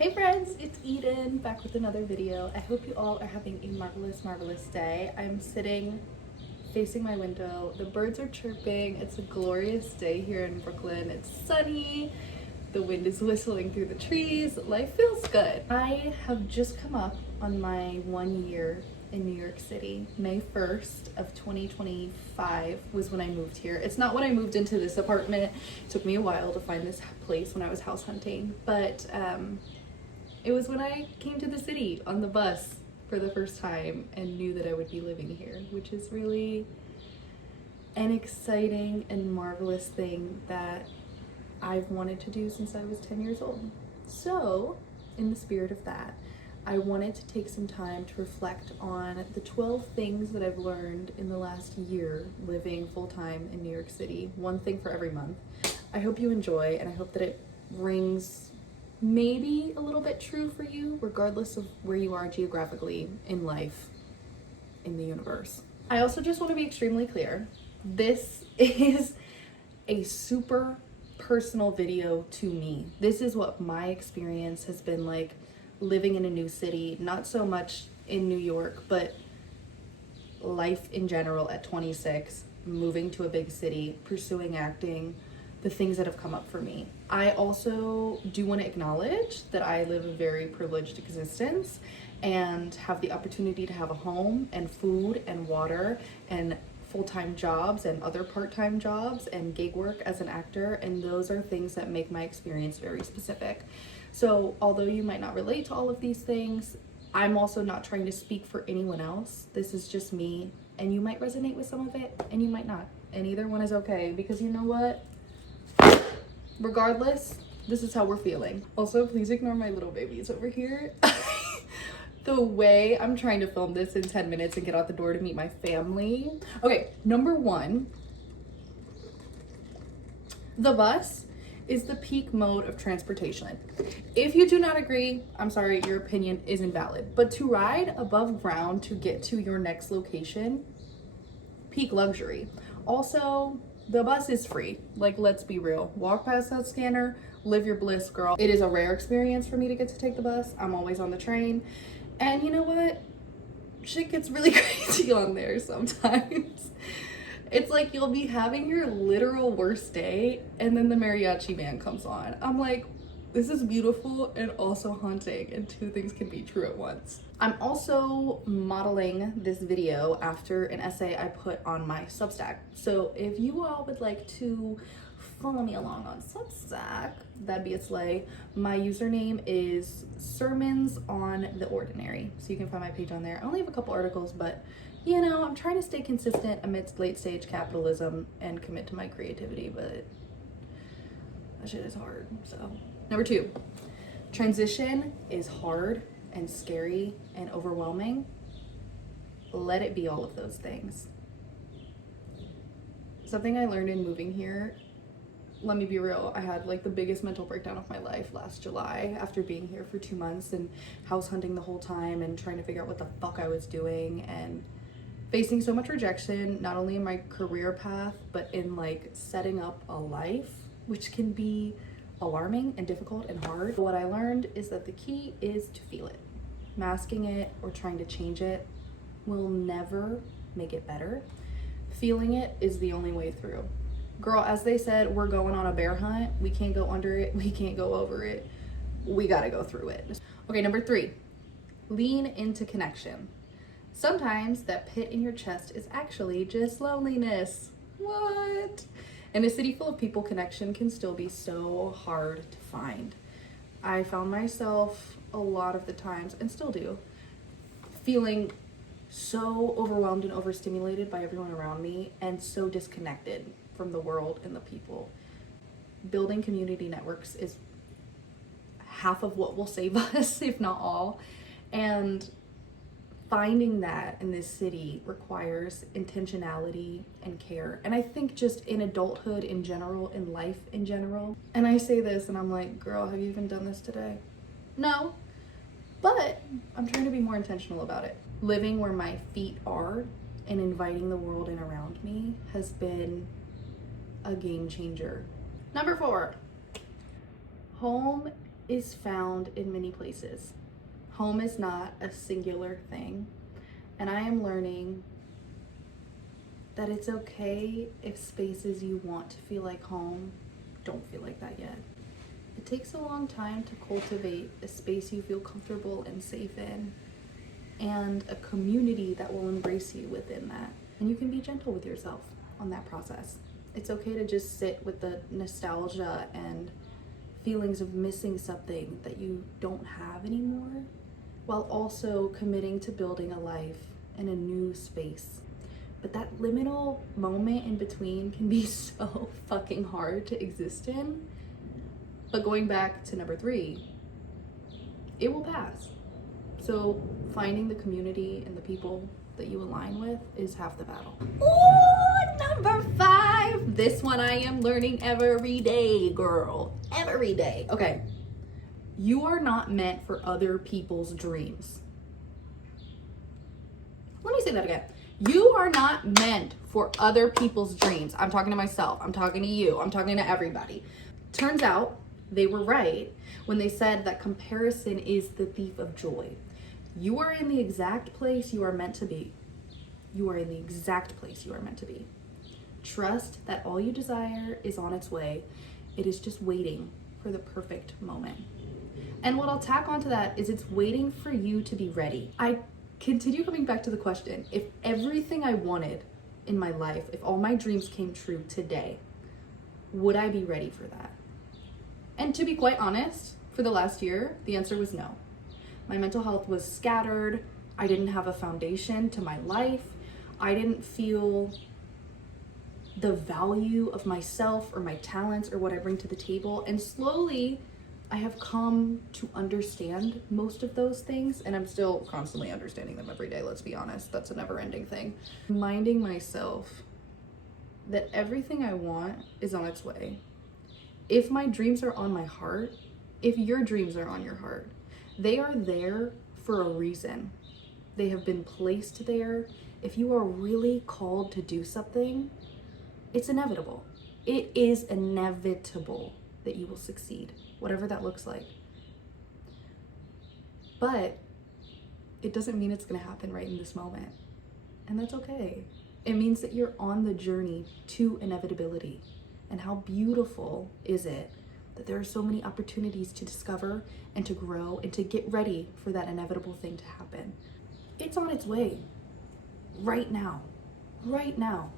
Hey friends, it's Eden back with another video. I hope you all are having a marvelous day. I'm sitting facing my window. The birds are chirping. It's a glorious day here in Brooklyn. It's sunny. The wind is whistling through the trees. Life feels good. I have just come up on my 1 year in New York City. May 1st of 2025 was when I moved here. It's not when I moved into this apartment. It took me a while to find this place when I was house hunting, but it was when I came to the city on the bus for the first time and knew that I would be living here, which is really an exciting and marvelous thing that I've wanted to do since I was 10 years old. So, in the spirit of that, I wanted to take some time to reflect on the 12 things that I've learned in the last year living full-time in New York City, one thing for every month. I hope you enjoy, and I hope that it rings maybe a little bit true for you, regardless of where you are geographically in life, in the universe. I also just want to be extremely clear. This is a super personal video to me. This is what my experience has been like living in a new city, not so much in New York, but life in general at 26, moving to a big city, pursuing acting, the things that have come up for me. I also do want to acknowledge that I live a very privileged existence and have the opportunity to have a home and food and water and full-time jobs and other part-time jobs and gig work as an actor, and those are things that make my experience very specific. So although you might not relate to all of these things, I'm also not trying to speak for anyone else. This is just me, and you might resonate with some of it and you might not, and either one is okay, because you know what? Regardless, this is how we're feeling. Also, please ignore my little babies over here. The way I'm trying to film this in 10 minutes and get out the door to meet my family. Okay, number one, the bus is the peak mode of transportation. If you do not agree, I'm sorry, your opinion is invalid. But to ride above ground to get to your next location, peak luxury. Also, the bus is free. Like, let's be real. Walk past that scanner, live your bliss, girl. It is a rare experience for me to get to take the bus. I'm always on the train. And you know what? Shit gets really crazy on there sometimes. It's like you'll be having your literal worst day and then the mariachi band comes on. I'm like, this is beautiful and also haunting, and two things can be true at once. I'm also modeling this video after an essay I put on my Substack. So if you all would like to follow me along on Substack, that'd be a slay. My username is Sermons on the Ordinary. So you can find my page on there. I only have a couple articles, but you know, I'm trying to stay consistent amidst late stage capitalism and commit to my creativity, but that shit is hard, so. Number two, transition is hard and scary and overwhelming. Let it be all of those things. Something I learned in moving here, let me be real, I had like the biggest mental breakdown of my life last July after being here for 2 months and house hunting the whole time and trying to figure out what the fuck I was doing and facing so much rejection, not only in my career path, but in like setting up a life, which can be alarming and difficult and hard. What I learned is that the key is to feel it. Masking it or trying to change it will never make it better. Feeling it is the only way through. Girl, as they said, we're going on a bear hunt. We can't go under it. We can't go over it. We gotta go through it. Okay, number three, lean into connection. Sometimes that pit in your chest is actually just loneliness. What? In a city full of people, connection can still be so hard to find. I found myself a lot of the times, and still do, feeling so overwhelmed and overstimulated by everyone around me and so disconnected from the world and the people. Building community networks is half of what will save us, if not all. And finding that in this city requires intentionality and care. And I think just in adulthood in general, in life in general. And I say this and I'm like, girl, have you even done this today? No, but I'm trying to be more intentional about it. Living where my feet are and inviting the world in around me has been a game changer. Number four, home is found in many places. Home is not a singular thing. And I am learning that it's okay if spaces you want to feel like home don't feel like that yet. It takes a long time to cultivate a space you feel comfortable and safe in, and a community that will embrace you within that. And you can be gentle with yourself on that process. It's okay to just sit with the nostalgia and feelings of missing something that you don't have anymore, while also committing to building a life in a new space. But that liminal moment in between can be so fucking hard to exist in. But going back to number 3, it will pass. So finding the community and the people that you align with is half the battle. Ooh, number 5. This one I am learning every day, girl. Every day. Okay. You are not meant for other people's dreams. Let me say that again. You are not meant for other people's dreams. I'm talking to myself. I'm talking to you. I'm talking to everybody. Turns out they were right when they said that comparison is the thief of joy. You are in the exact place you are meant to be. You are in the exact place you are meant to be. Trust that all you desire is on its way. It is just waiting for the perfect moment. And what I'll tack onto that is it's waiting for you to be ready. I continue coming back to the question, if everything I wanted in my life, if all my dreams came true today, would I be ready for that? And to be quite honest, for the last year, the answer was no. My mental health was scattered. I didn't have a foundation to my life. I didn't feel the value of myself or my talents or what I bring to the table. And slowly, I have come to understand most of those things, and I'm still constantly understanding them every day, let's be honest. That's a never-ending thing. Reminding myself that everything I want is on its way. If my dreams are on my heart, if your dreams are on your heart, they are there for a reason. They have been placed there. If you are really called to do something, it's inevitable. It is inevitable that you will succeed, whatever that looks like. But it doesn't mean it's gonna happen right in this moment. And that's okay. It means that you're on the journey to inevitability. And how beautiful is it that there are so many opportunities to discover and to grow and to get ready for that inevitable thing to happen. It's on its way right now, right now.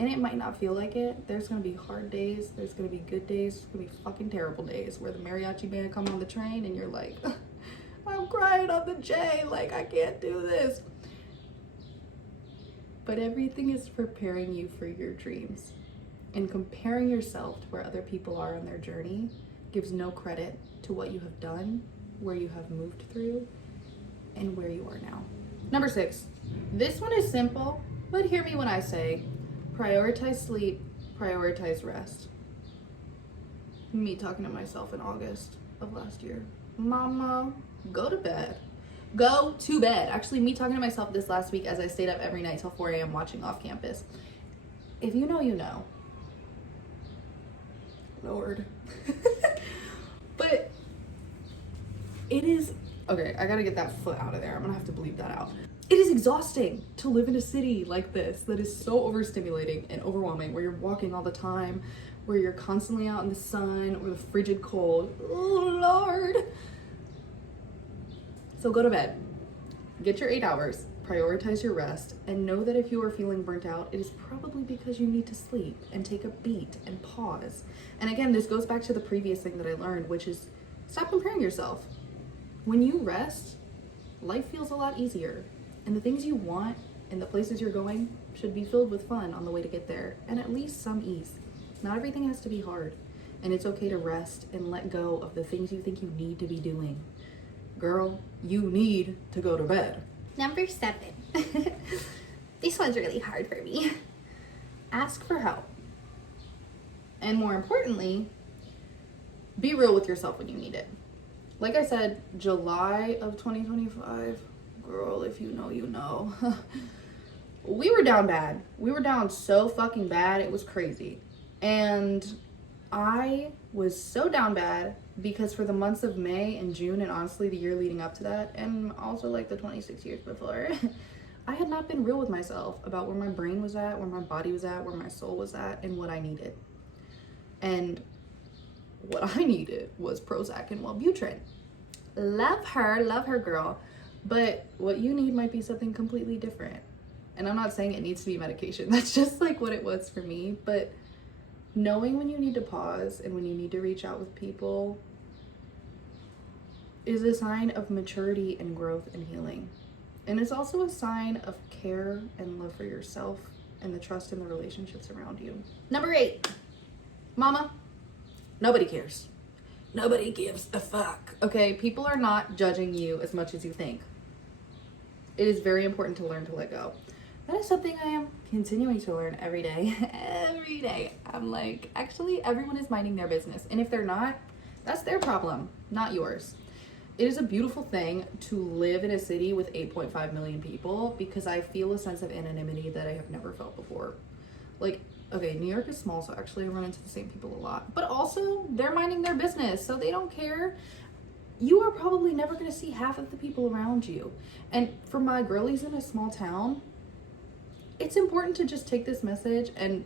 And it might not feel like it. There's gonna be hard days, there's gonna be good days, there's gonna be fucking terrible days where the mariachi band come on the train and you're like, I'm crying on the J, like I can't do this. But everything is preparing you for your dreams. And comparing yourself to where other people are on their journey gives no credit to what you have done, where you have moved through, and where you are now. Number 6, this one is simple, but hear me when I say, prioritize sleep, prioritize rest. Me talking to myself in August of last year. Mama, go to bed. Go to bed. Actually, me talking to myself this last week as I stayed up every night till 4 a.m. watching Off Campus. If you know, you know. Lord. But it is, okay, I gotta get that foot out of there. I'm gonna have to bleep that out. It is exhausting to live in a city like this that is so overstimulating and overwhelming, where you're walking all the time, where you're constantly out in the sun or the frigid cold. Oh, Lord. So go to bed. Get your 8 hours. Prioritize your rest, and know that if you are feeling burnt out, it is probably because you need to sleep and take a beat and pause. And again, this goes back to the previous thing that I learned, which is stop comparing yourself. When you rest, life feels a lot easier, and the things you want and the places you're going should be filled with fun on the way to get there, and at least some ease. Not everything has to be hard, and it's okay to rest and let go of the things you think you need to be doing. Girl, you need to go to bed. Number 7. This one's really hard for me. Ask for help. And more importantly, be real with yourself when you need it. Like I said, July of 2025, girl, if you know, you know. We were down bad. We were down so fucking bad, it was crazy. And I was so down bad Because for the months of May and June, and honestly the year leading up to that, and also like the 26 years before, I had not been real with myself about where my brain was at, where my body was at, where my soul was at, and what I needed. And what I needed was Prozac and Wellbutrin. Love her girl. But what you need might be something completely different. And I'm not saying it needs to be medication. That's just like what it was for me. But knowing when you need to pause and when you need to reach out with people is a sign of maturity and growth and healing. And it's also a sign of care and love for yourself and the trust in the relationships around you. Number 8, mama, nobody cares. Nobody gives a fuck. Okay, people are not judging you as much as you think. It is very important to learn to let go. That is something I am continuing to learn every day. Every day. I'm like, actually, everyone is minding their business. And if they're not, that's their problem, not yours. It is a beautiful thing to live in a city with 8.5 million people because I feel a sense of anonymity that I have never felt before. Like, okay, New York is small, so actually I run into the same people a lot. But also, they're minding their business, so they don't care. You are probably never going to see half of the people around you. And for my girlies in a small town, it's important to just take this message, and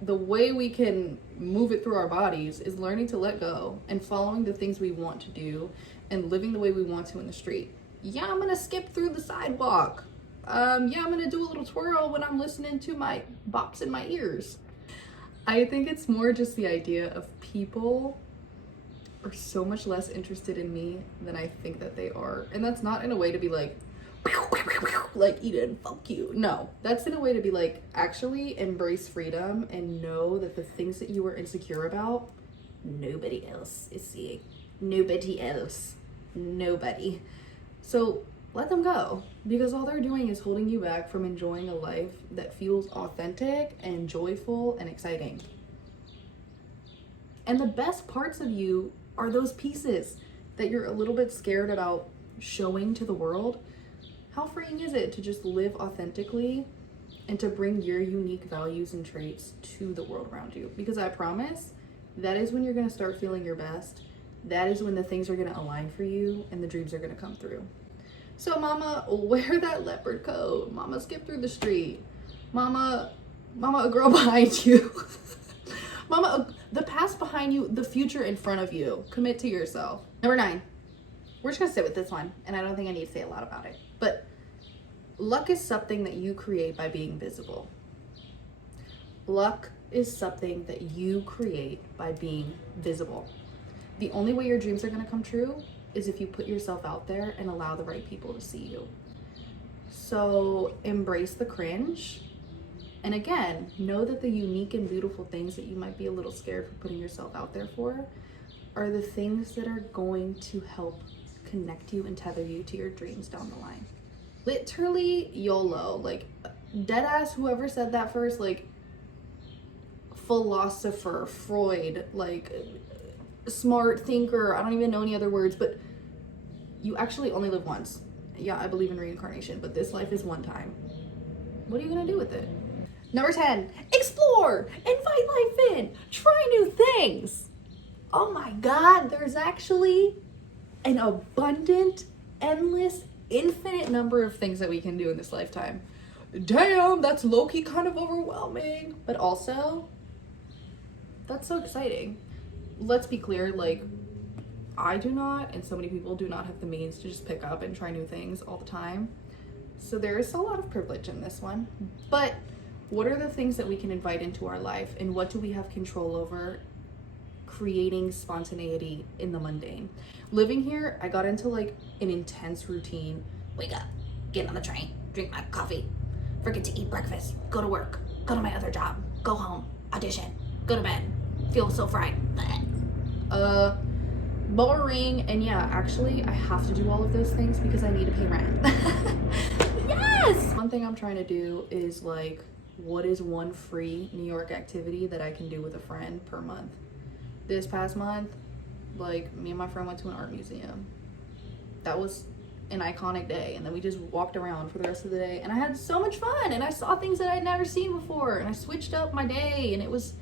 the way we can move it through our bodies is learning to let go and following the things we want to do and living the way we want to in the street. Yeah, I'm gonna skip through the sidewalk. Yeah, I'm gonna do a little twirl when I'm listening to my bops in my ears. I think it's more just the idea of people are so much less interested in me than I think that they are. And that's not in a way to be like Eden, fuck you. No, that's in a way to be like, actually embrace freedom and know that the things that you were insecure about, nobody else is seeing. Nobody else. Nobody. So let them go, because all they're doing is holding you back from enjoying a life that feels authentic and joyful and exciting. And the best parts of you are those pieces that you're a little bit scared about showing to the world. How freeing is it to just live authentically and to bring your unique values and traits to the world around you? Because I promise that is when you're going to start feeling your best. That is when the things are going to align for you and the dreams are going to come through. So mama, wear that leopard coat. Mama, skip through the street. Mama, a girl behind you. Mama, the past behind you, the future in front of you. Commit to yourself. Number 9. We're just gonna sit with this one, and I don't think I need to say a lot about it. But luck is something that you create by being visible. Luck is something that you create by being visible. The only way your dreams are gonna come true is if you put yourself out there and allow the right people to see you. So embrace the cringe. And again, know that the unique and beautiful things that you might be a little scared for putting yourself out there for are the things that are going to help connect you and tether you to your dreams down the line. Literally YOLO, like deadass, whoever said that first, like philosopher, Freud, like smart thinker, I don't even know any other words, but you actually only live once. Yeah, I believe in reincarnation, but this life is one time. What are you gonna do with it? Number 10, explore, invite life in, try new things. Oh my God, there's actually an abundant, endless, infinite number of things that we can do in this lifetime. Damn, that's low-key kind of overwhelming, but also, that's so exciting. Let's be clear, like, I do not, and so many people do not have the means to just pick up and try new things all the time. So there is a lot of privilege in this one, but what are the things that we can invite into our life, and what do we have control over creating spontaneity in the mundane? Living here, I got into like an intense routine. Wake up, get on the train, drink my coffee, forget to eat breakfast, go to work, go to my other job, go home, audition, go to bed, feel so fried. Boring. And yeah, actually I have to do all of those things because I need to pay rent. Yes! One thing I'm trying to do is like, what is one free New York activity that I can do with a friend per month? This past month, like, me and my friend went to an art museum. That was an iconic day, and then we just walked around for the rest of the day, and I had so much fun, and I saw things that I'd never seen before, and I switched up my day, and it was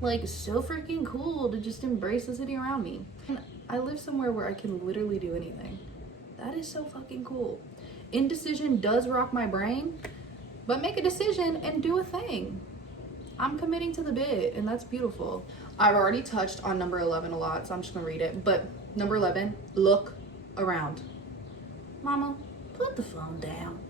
like so freaking cool to just embrace the city around me. And I live somewhere where I can literally do anything. That is so fucking cool. Indecision does rock my brain, but make a decision and do a thing. I'm committing to the bit, and that's beautiful. I've already touched on number 11 a lot, so I'm just gonna read it. But number 11, look around. Mama, put the phone down.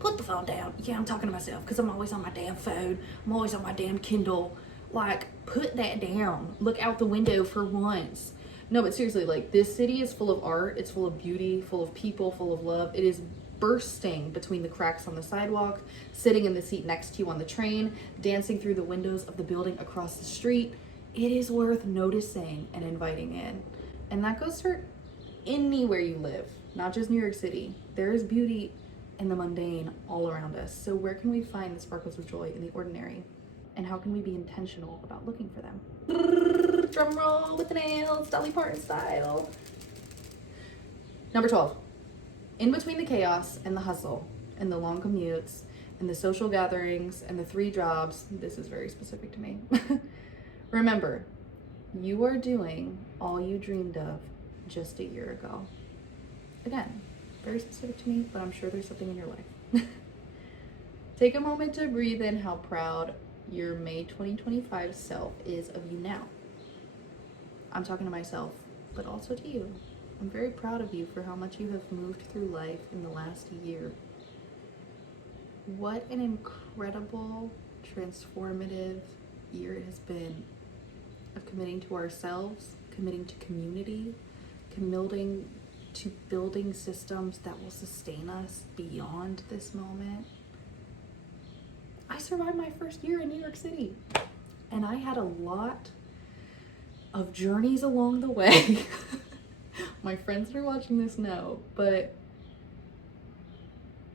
Put the phone down. Yeah, I'm talking to myself because I'm always on my damn phone. I'm always on my damn Kindle. Like, put that down. Look out the window for once. No, but seriously, like, this city is full of art. It's full of beauty, full of people, full of love. It is bursting between the cracks on the sidewalk, sitting in the seat next to you on the train, dancing through the windows of the building across the street. It is worth noticing and inviting in. And that goes for anywhere you live, not just New York City. There is beauty in the mundane all around us. So where can we find the sparkles of joy in the ordinary? And how can we be intentional about looking for them? Drum roll with the nails, Dolly Parton style. Number 12. In between the chaos and the hustle and the long commutes and the social gatherings and the 3 jobs, this is very specific to me. Remember, you are doing all you dreamed of just a year ago. Again, very specific to me, but I'm sure there's something in your life. Take a moment to breathe in how proud your May 2025 self is of you now. I'm talking to myself, but also to you. I'm very proud of you for how much you have moved through life in the last year. What an incredible, transformative year it has been of committing to ourselves, committing to community, committing to building systems that will sustain us beyond this moment. I survived my first year in New York City, and I had a lot of journeys along the way. My friends that are watching this know, but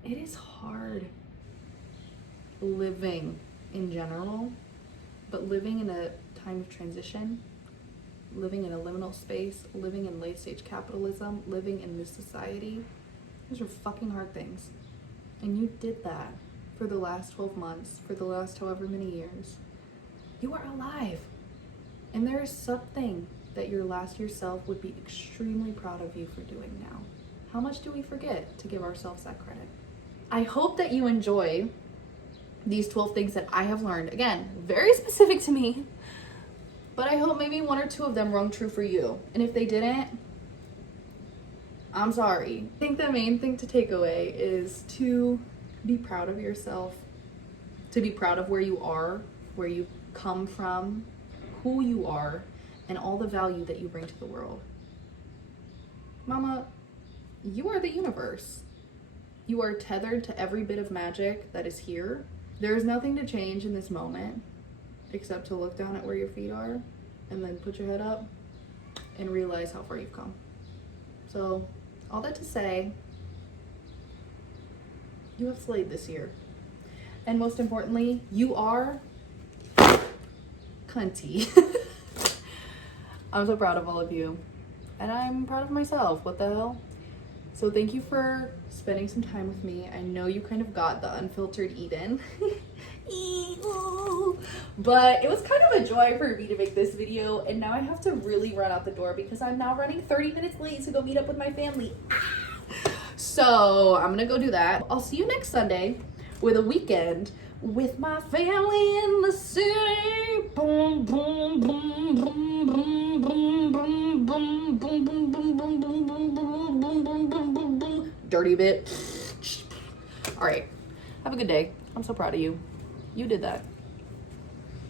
it is hard living in general, but living in a time of transition, living in a liminal space, living in late stage capitalism, living in this society, those are fucking hard things. And you did that for the last 12 months, for the last however many years. You are alive. And there is something that your last year self would be extremely proud of you for doing now. How much do we forget to give ourselves that credit? I hope that you enjoy these 12 things that I have learned. Again, very specific to me, but I hope maybe 1 or 2 of them rung true for you. And if they didn't, I'm sorry. I think the main thing to take away is to be proud of yourself, to be proud of where you are, where you come from, who you are, and all the value that you bring to the world. Mama, you are the universe. You are tethered to every bit of magic that is here. There is nothing to change in this moment except to look down at where your feet are and then put your head up and realize how far you've come. So, all that to say, you have slayed this year. And most importantly, you are cunty. I'm so proud of all of you. And I'm proud of myself. What the hell? So thank you for spending some time with me. I know you kind of got the unfiltered Eden. But it was kind of a joy for me to make this video. And now I have to really run out the door because I'm now running 30 minutes late to go meet up with my family. So I'm gonna go do that. I'll see you next Sunday with a weekend with my family in the city. Boom, boom, boom, boom, boom, boom, boom, boom, boom, boom, boom, boom, boom, boom, boom, boom, boom, boom, boom, boom. Dirty bit. All right. Have a good day. I'm so proud of you. You did that.